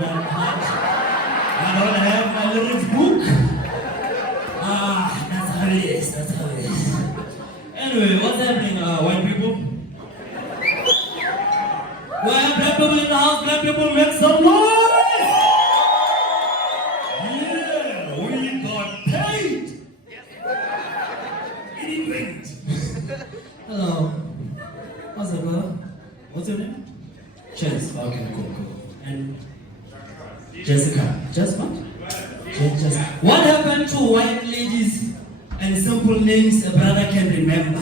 that hard. I don't have my lyrics book. That's how it is. That's how it is. Anyway, what's happening, white people? Well, black people in the house, black people make some noise! Yeah, we got paid! It went. Hello. What's up, girl? What's your name? Chess. Okay, cool. And Jessica. Just what? Just. What happened to white ladies and simple names a brother can remember?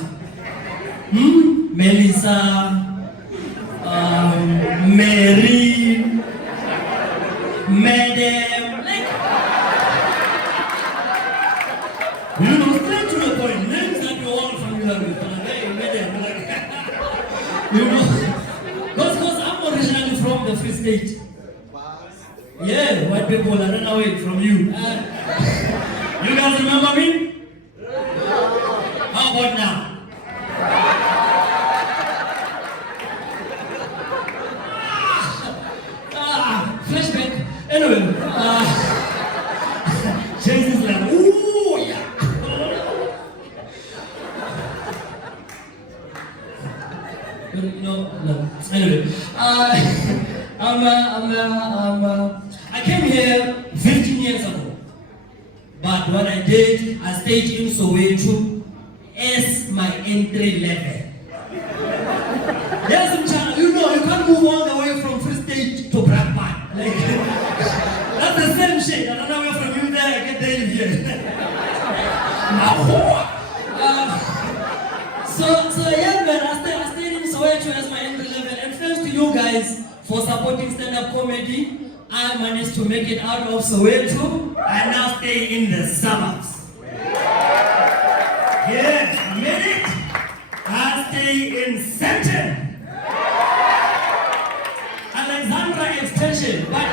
Melissa, Mary, Madam, like, straight to the point, names that you're all familiar with, hey, Madam, like, because I'm originally from the Free State. Yeah, white people are run away from you. You guys remember me? How about now? Flashback. Anyway, James is like, ooh, yeah. No. Anyway, I came here 15 years ago. But what I did, I stayed in Soweto as my entry level. There's some chance, you can't move all the way from Free State to Mapane. Like, that's the same shit. I don't know where from you there, I get there here. So yeah, man, I stayed in Soweto as my entry level. And thanks to you guys for supporting stand-up comedy, I managed to make it out of Soweto. I now stay in the suburbs. Yes, I made it. I stay in Central. Alexandra Extension. But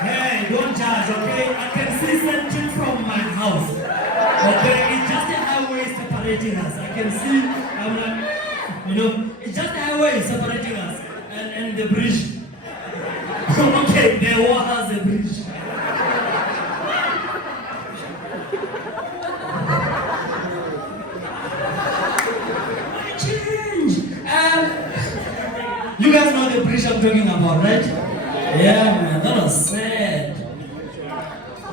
hey, don't judge, okay? I can see Central from my house. Okay, it's just a highway separating us. I can see, it's just a highway separating us. And the bridge. Okay, there was a bridge. Change. You guys know the bridge I'm talking about, right? Yeah, man, that was sad.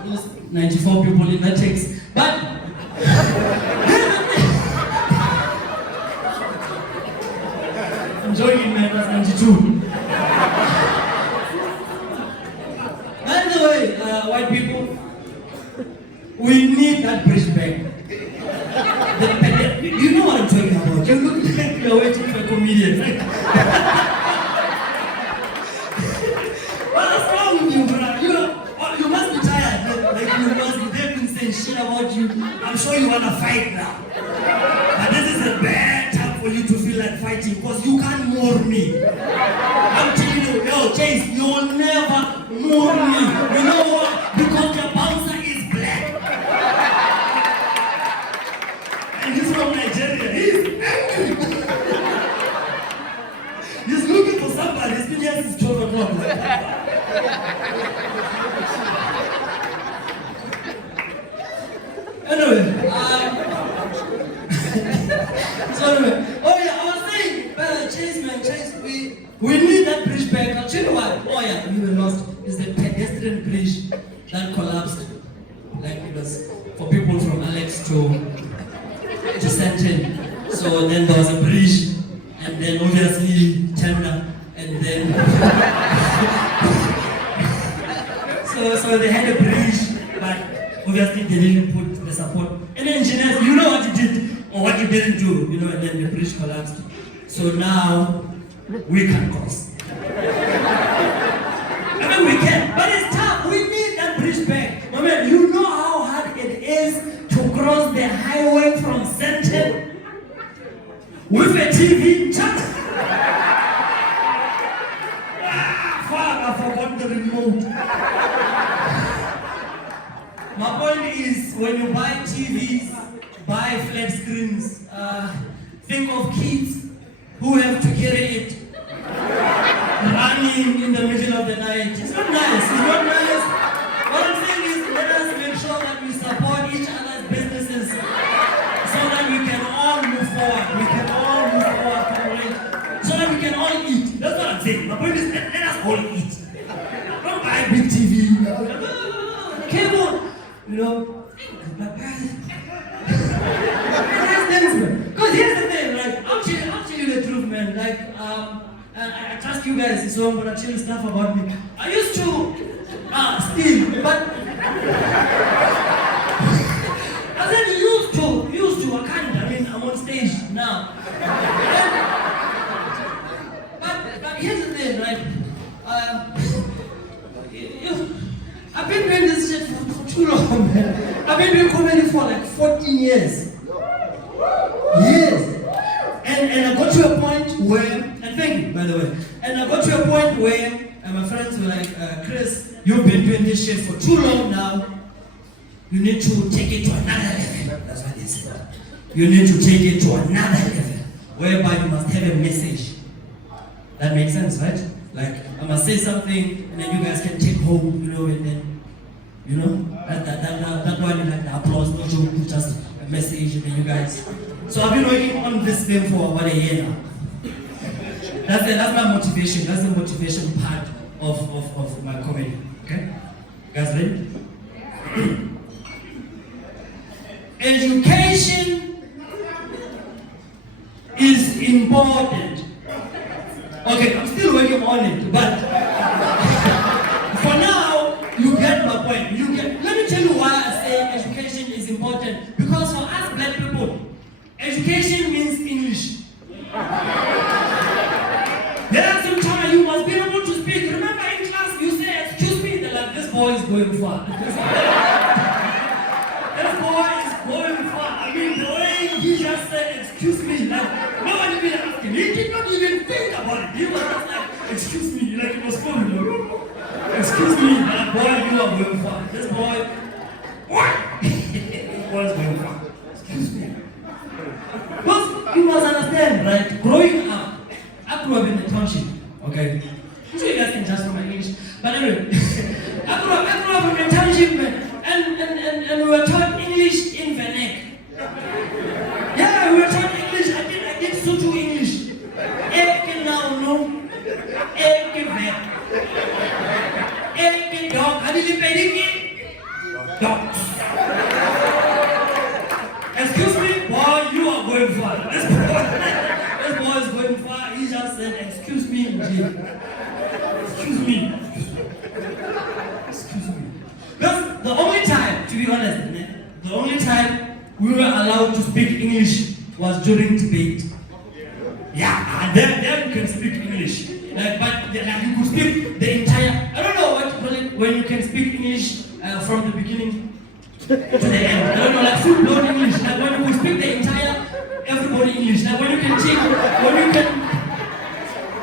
Those 94 people in that text. But I'm joking, man, that's 92. By the way, white people, we need that bridge back. You know what I'm talking about. You look like you're waiting for a comedian. What's wrong with you, bro? You must be tired. Like you must be, they've been saying shit about you. I'm sure you want to fight now. But this is a bad time for you to feel like fighting because you can't moor me. I'm telling you, yo, Chase, you'll never moor me. You know what? Because your bouncer is black. And he's from Nigeria. He's angry. He's looking for somebody. He's been here since 12 o'clock. Anyway, oh yeah, I was saying, Chase, we need that bridge back. I'll tell you why. Oh yeah, we were lost. It's the pedestrian bridge that collapsed. Like it was for people from Alex to Central. So then there was a bridge, and then obviously tender, and then so they had a bridge, but obviously they didn't put the support. And the engineers, you know what you did or what you didn't do, and then the bridge collapsed. So now we can cross. I mean we can, but it's tough. We need that bridge back. I mean, you know how hard it is to cross the highway from Central with a TV chat. Fuck, I forgot the remote. My point is, when you buy TVs, buy flat screens, think of kids who have to carry it running in the middle of the night. It's not nice. It's not nice. What I'm saying is, let us make sure that we support each other's businesses so that we can all move forward. We can all move forward, so that we can all eat. That's what I'm saying. My point is, let us all eat. Don't buy big TV. Cable. You know, my parents. Because here's the thing, like, I'm telling you the truth, man. Like, I trust you guys, so I'm gonna tell you stuff about me. I used to steal, but I said used to, I can't. I mean, I'm on stage now. But here's the thing, like, I've been doing this shit for too long, man. I've been doing comedy for like 14 years. Yes. And I got to a point where, and thank you, by the way, and I got to a point where my friends were like, Chris, you've been doing this shit for too long now. You need to take it to another level. That's what they said. You need to take it to another level, whereby you must have a message. That makes sense, right? Like, I must say something, and then you guys can take home, you know, and then, you know, that one, like the applause, not just a message, and then you guys. So I've been working on this thing for about a year now. That's my motivation. That's the motivation part of my comedy. Okay? You guys ready? Education is important. Okay, I'm still working on it, but for now, you get my point. Let me tell you why I say education is important. Because for us black people, education means English. There are some time you must be able to speak. Remember in class you say, excuse me, they're like, this boy is going far. This boy is going far. I mean, the way he just said, excuse me, like, nobody even asked him. He did not even think about it. He was just like, excuse me, like it was fun. Excuse me, that boy, you are going far. This boy, what? This boy is going far. Excuse me. Because you must understand, right? Growing up, I grew up in the township, okay? So you guys can judge from my English. But anyway, I grew up in the township, man. And we were taught English in Venek. Yeah, we were taught English. I did Sutu English. Eke now no. Eke vet. Eke dog. How did you pay dogs. Excuse me, boy, you are going far. This boy is going far. He just said, excuse me, Jim. Excuse me. Excuse me. Because the only time, to be honest, the only time we were allowed to speak English was during debate. Yeah, and then you can speak English. Like, but like you could speak the entire, I don't know what to call it, when you can speak English from the beginning to the end. I don't know, like full-blown English. Like when you could speak the entire, everybody English. Like when you can take, when you can,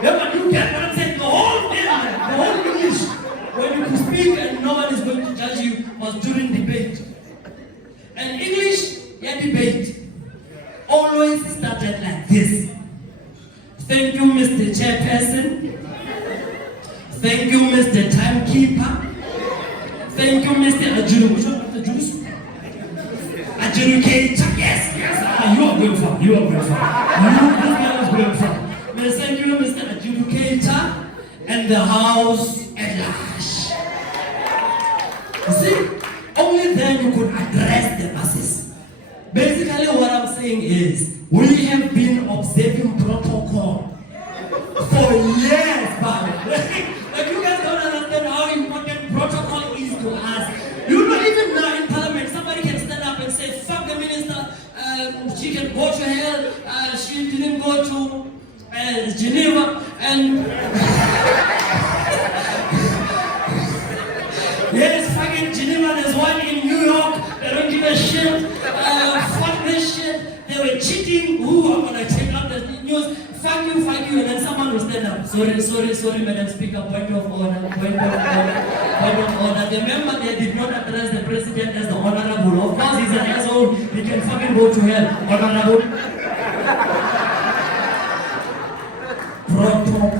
yeah, but you get what I'm saying, the whole thing, the whole English. When you could speak and no one is going to judge you was during debate. And English, yeah, debate, always started like this. Thank you, Mr. Chairperson. Thank you, Mr. Timekeeper. Thank you, Mr. Adjudicator. Yes. You are going far. You are going far. This guy is going far. Thank you, Mr. Adjudicator, and the House at large. You see, only then you could address the masses. Basically, what I'm saying is, we have been observing protocol for years, but like you guys don't understand how important protocol is to us. You know, even now in Parliament, somebody can stand up and say, fuck the minister, she can go to hell, she didn't go to Geneva, and yes, fucking Geneva, there's one in New York, they don't give a shit, fuck this shit, they were cheating, I'm gonna check out the news, fuck you, and then someone will stand up, sorry, Madam Speaker, point of order. The member there did not address the president as the honorable. Of course, he's an asshole, he can fucking go to hell, honorable. Protocol.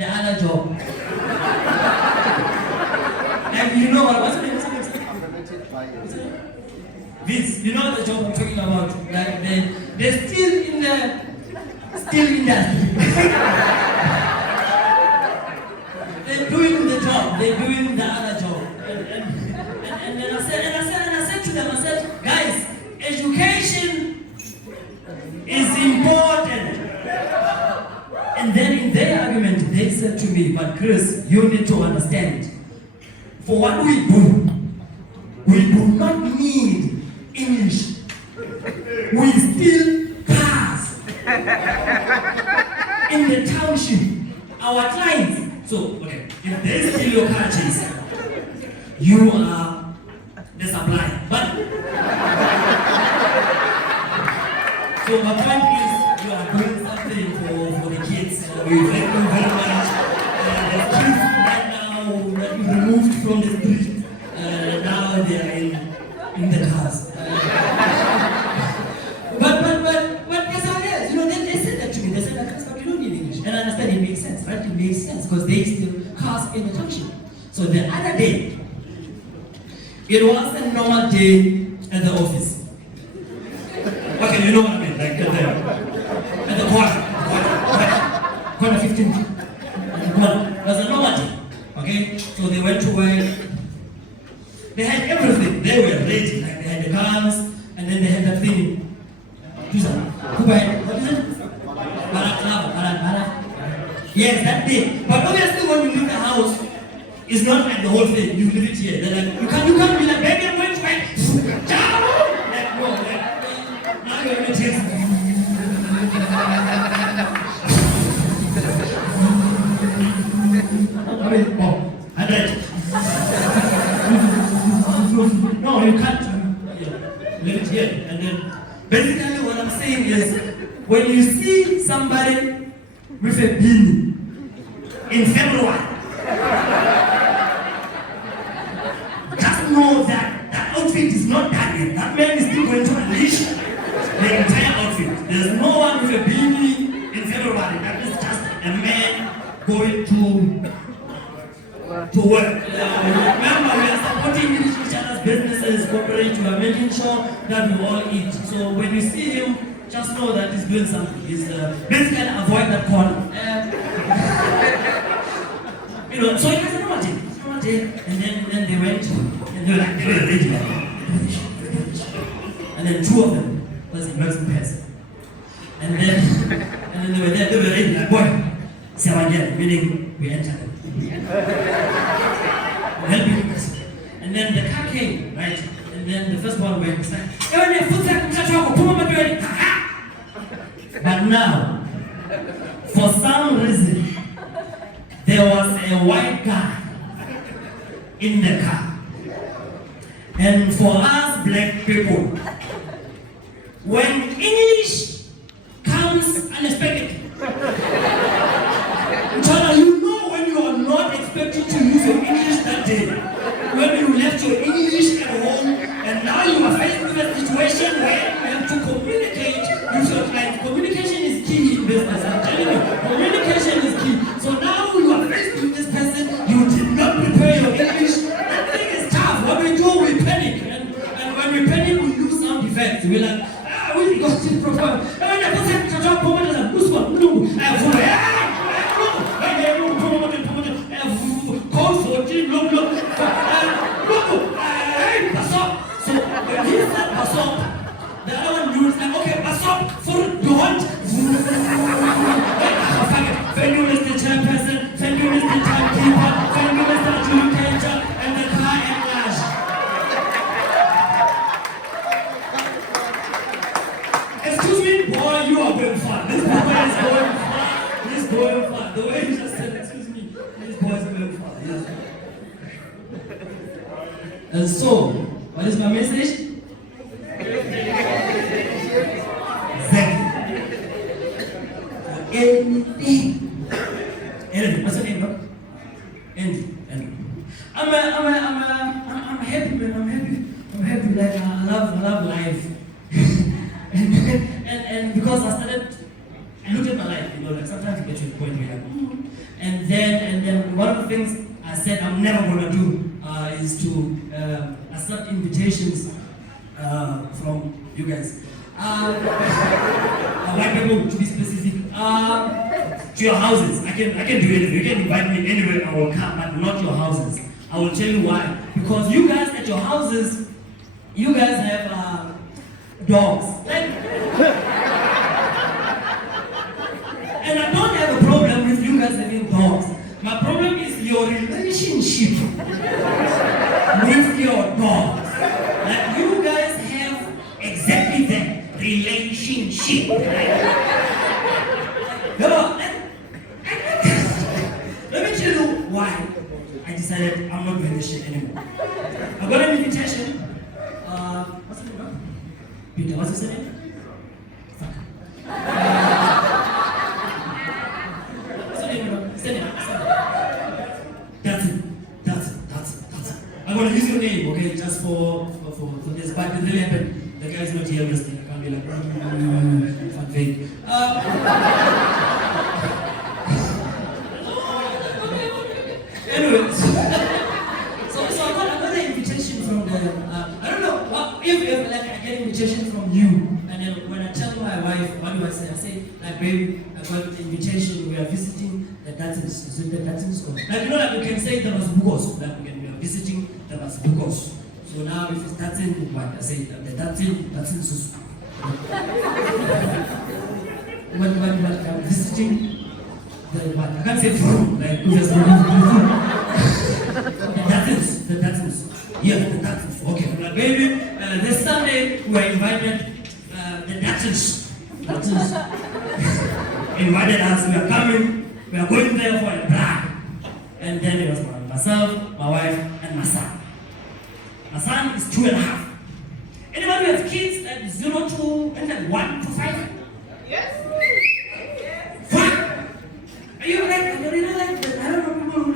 the other job. And you know what's the name? This, you know the job I'm talking about? Like they're still in the industry. They're doing the job. They're doing the other job. And then I said to them, I said, guys, education is important. And then in their argument, they said to me, but Chris, you need to understand, for what we do not need English. We steal cars in the township. Our clients. So, okay, if they steal your car, Chase, you are the supplier. But so my point is, you are doing something for the kids. We thank you very much. The kids right now that you removed from the street, now they are in the cars. But yes, I guess, you know, they said that to me. They said that, but you don't need English. And I understand it makes sense, right? It makes sense because they steal cars in the township. So the other day, it was a normal day at the office. Okay, you know what I mean? Like at the quarter 15. It was a normal day. Okay? So they went to work. They had everything. They were ready. Like they had the guns, and then they had that thing. What is it? Yes, that thing. But obviously when you leave the house, it's not like the whole thing. You leave it here. They're like, you can't be like, baby, I'm going to work. Like, no, like, now you're going to take No, you can't. Leave it here. And then, basically what I'm saying is, when you see somebody with a beanie in February, just know that outfit is not done yet. That man is still going to unleash the entire outfit. There's no one with a beanie in February. That is just a man going to work. Remember, we are supporting each other's businesses, corporate. We are making sure that we all eat. So when you see him, just know that he's doing something. He's basically avoid that corner. You know, so it was a normal day. And then they went, and they were ready. And then two of them was in Mexican person. And then they were there, they were ready, like, boy, Savanian, meaning we entered. Helping us. And then the car came, right? And then the first one went, it's like, but now, for some reason, there was a white guy in the car. And for us black people, when English comes unexpected, you know when you are not expected to use your English that day, when you left your English at home, and now you are faced with a situation where you have to communicate with your client. Communication is key in business, I'm telling you. Communication is key. So now you are faced with this person, you did not prepare your English. That thing is tough. What we do, we panic. And when we panic, we use sound effects. We're like, we go to the program. And when the person comes up, code 14, look. So when he said Basop, the other one knew, like, okay, Basop, for you want? Thank you, Mr. Chairperson, thank you, Mr. Timekeeper, thank you, Mr. Adjudicator, and the car enlarged. Excuse me, boy, you are going far. This boy is going far. He's going far. The way he just said, excuse me, this boy is going far. Yes. And so, what is my message? Anything. What's your name, bro? Andy. I'm happy, man. I'm happy. Like I love life. and because I looked at my life, you know, like sometimes you get to a point where you're like, and then things I said I'm never gonna do is to accept invitations from you guys. White people, to be specific, to your houses. I can do anything. You can invite me anywhere, I will come, but not your houses. I will tell you why. Because you guys at your houses, you guys have dogs. Like, and I don't have a problem with you guys having dogs. My problem is your relationship with your dogs. Like, you guys have exactly that relationship. No, let me tell you why I decided I'm not doing this shit anymore. I got an invitation. What's his name? Peter, what's his name? Fuck. What's his name? Say it. That's it. I'm gonna use your name, okay, just for this. But it really happened. The guy's not here listening. I can't be like, fun fake. Anyway, so I got an invitation from the. I don't know if like I get an invitation from you, and then when I tell my wife, what do I say? I say like, babe, I got an invitation. We are visiting the Datins. Is it the Datins? Like, you know, like we can say the Masbukos. Like we are visiting the Masbukos. So now if it's Datin, what I say the Datins. What I'm visiting. What? I can't say from, like, who just the Datins. Yeah, the Datins. Okay, but baby, this Sunday we were invited, the Datins invited us, we are coming, we are going there for a bride. And then it was myself, my wife, and my son. My son is 2.5. Anybody who has kids at 0 to, and then 1 to 5? Yes. You know, I don't know people who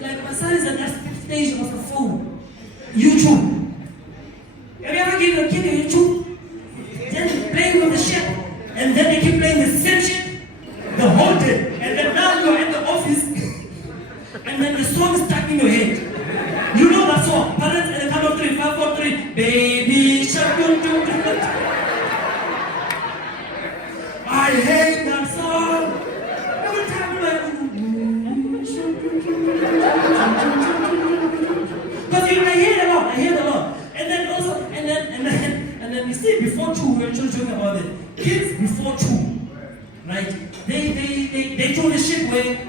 like my son is at that stage of the phone. YouTube. Have you ever given a kid a YouTube? Then playing with the shit. And then they keep playing the same shit the whole day. And then now you're at the office and then the song is stuck in your head. You know that song. Parents at the count of 3, 5, 4, 3. Baby shark. I hate that song. Because I hear it a lot. And then also, and then you see before 2, we were talking about it. Kids before 2, right? They do the shit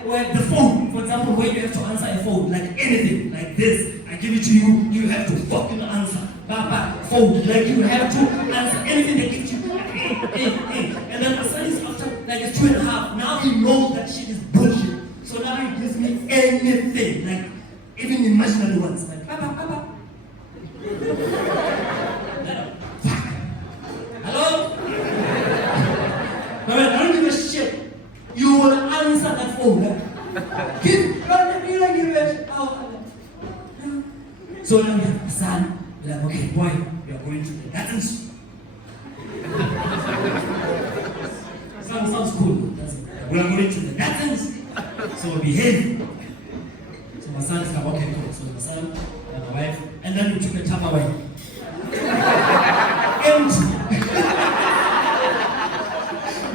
where the phone, for example, where you have to answer a phone, like anything, like this. I give it to you, you have to fucking answer. Phone, like you have to answer anything they give you. And then my son is after, like it's 2.5. Now he knows that shit is bullshit. So now he gives me anything, like even imaginary ones, like Papa. Hello? I don't give a shit. You will answer that phone. Like, so now we have a son. We're like, okay, boy, we are going to the Datins. Sounds cool, doesn't it? We are going to the Datins. So behave. So my son is like, okay, cool. So my son and my wife, and then we took a Tupperware. Empty.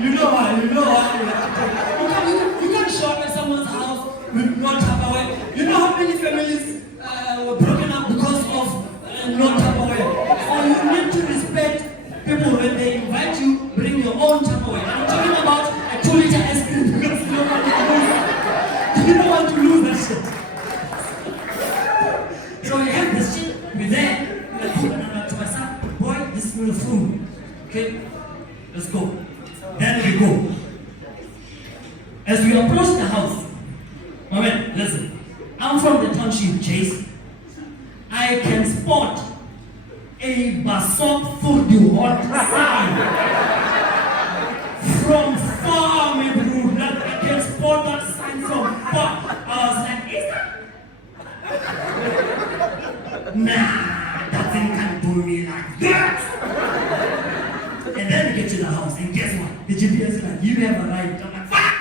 You know why? You can't show up at someone's house with no Tupperware. You know how many families were broken up because of no Tupperware? So you need to respect people when they invite you, bring your own Tupperware. I'm talking about a 2-liter ice cream because you don't want to lose that shit. So I have this shit, we're there, to my son, boy, this is for the food. Okay, let's go. Then we go. As we approach the house, my man, listen, I'm from the township, Chase. I can spot a Basok Furdu hot sign from far, my bro. I can spot that sign from far. I was like, is that? Nah, that thing can't do me like that. And then we get to the house, and guess what? The GPS is like, you have arrived. I'm like, fuck!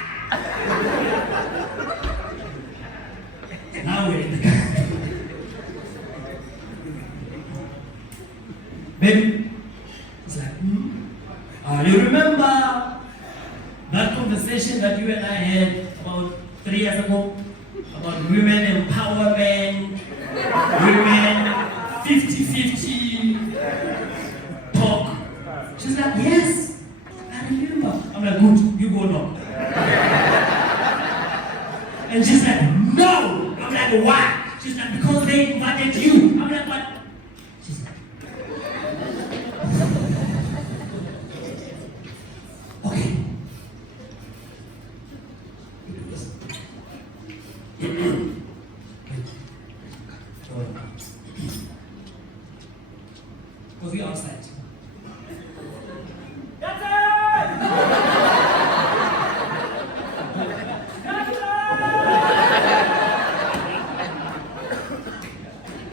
3 years ago about women empowerment, women 50-50 talk. She's like, yes, I remember. I'm like, good, you go now. And she's like, no. I'm like, why? She's like, because they invited you. I'm like, what? She's like, okay. Because we're outside.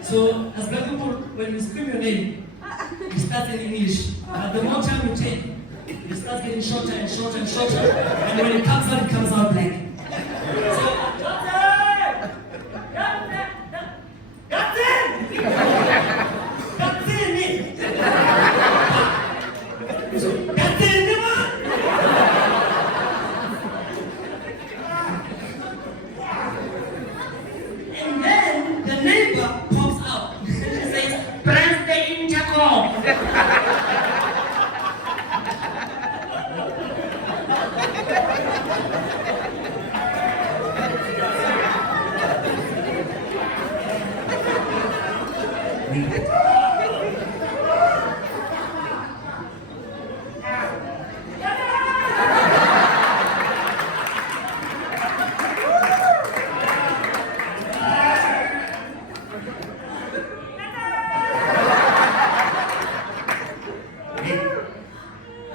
So, as black people, when you scream your name, you start in English. But the more time you take, it starts getting shorter and shorter and shorter. And when it comes out black. So, and then the neighbor pops out and says, press the intercom.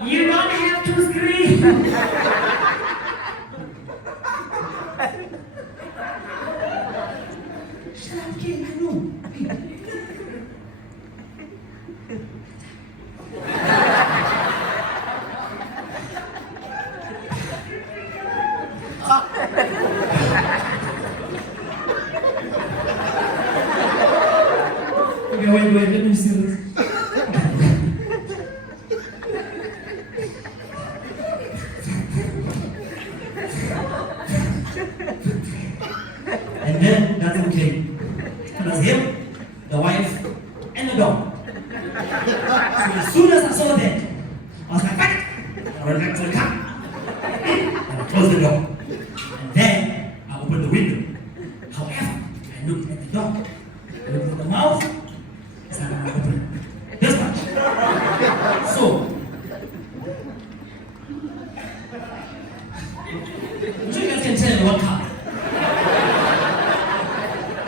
You don't have to scream. Shut up, kid. I know. Okay, wait, let me see this. And then that's okay. It was him, the wife, and the dog. So as soon as I saw that, I was like, "Fight!" I went back to the car. And I closed the door. And then I opened the window. However, I looked at the dog. I looked at the mouth. As I opened this much. So, I'm sure you guys can tell what car.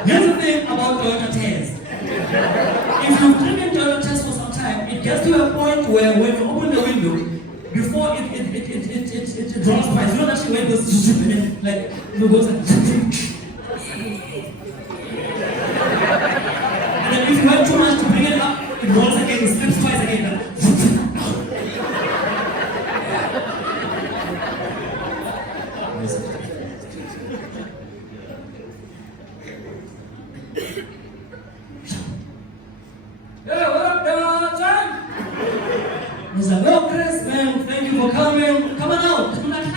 Here's the thing about Toyota tires. If you've driven Toyota tires for some time, it gets to a point where when you open the window, before it draws by, you know that when it goes and then like it goes like and then if you have too much to bring it up, it rolls again, it slips twice again. Hey, what up, John? He's like, oh, Chris, man, thank you for coming. Come on out. I'm like,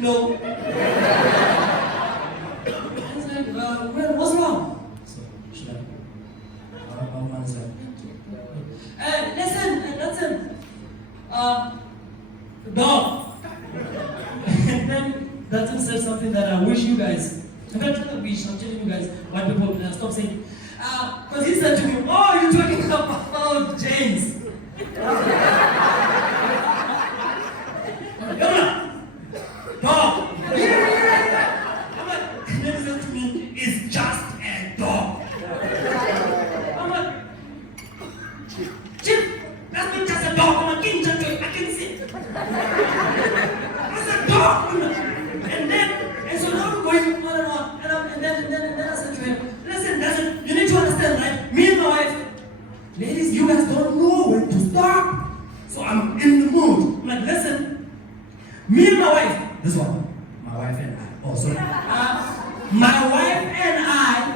no. He's like, man, what's wrong? So, should I? My man's like, listen. Dog. And then Dutton said something that I wish you guys, I'm telling you guys, white people, stop saying. Because he said to me, oh, you're talking about James. Dog. I'm like, and then he said to me, it's just a dog. I'm like, Chip, that's not just a dog. I'm like, I can see. It's a dog. And so now we're going on and then I said to him, listen, you need to understand, right? Me and my wife, ladies, you guys don't know when to stop. So I'm in the mood. I'm like, listen, me and my wife, this one, my wife and I. Oh, sorry. My wife and I,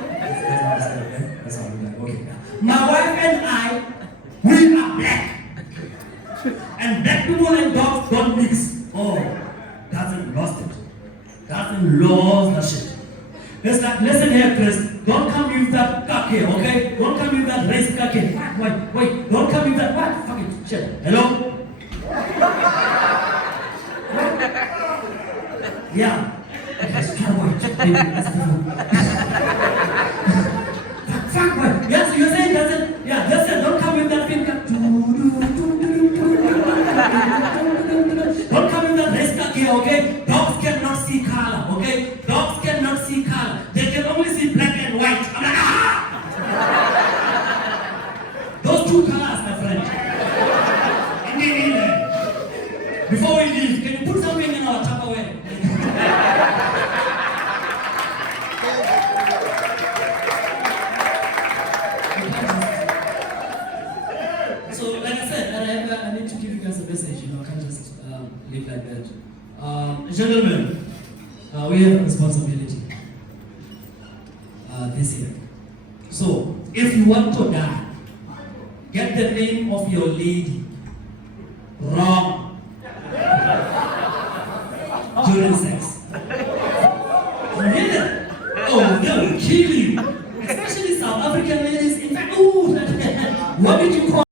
that's how we like, okay. My wife and I, we are black. And black people and dogs don't mix. Oh, doesn't lost it. Doesn't lost that shit. It's like, listen here, Chris. Don't come with that cock here, okay? Don't come with that race cock here. Wait. Don't come with that. What? Fuck it. Shit. Hello? Yeah. Okay, so try to wait. Fuck, boy. Yes, you're saying that's it. Yeah, that's it. Don't come with that thing. Don't come with that race cock here, okay? Dogs cannot see color, okay? Dogs cannot see color. They can only see black and white. I'm like, ah! Those two colors, my friend. Indeed. Before we leave, can you put something in our Tupperware? So, like I said, I need to give you guys a message. I can't just live like that. Gentlemen, we have a responsibility this year. So, if you want to die, get the name of your lady wrong during sex.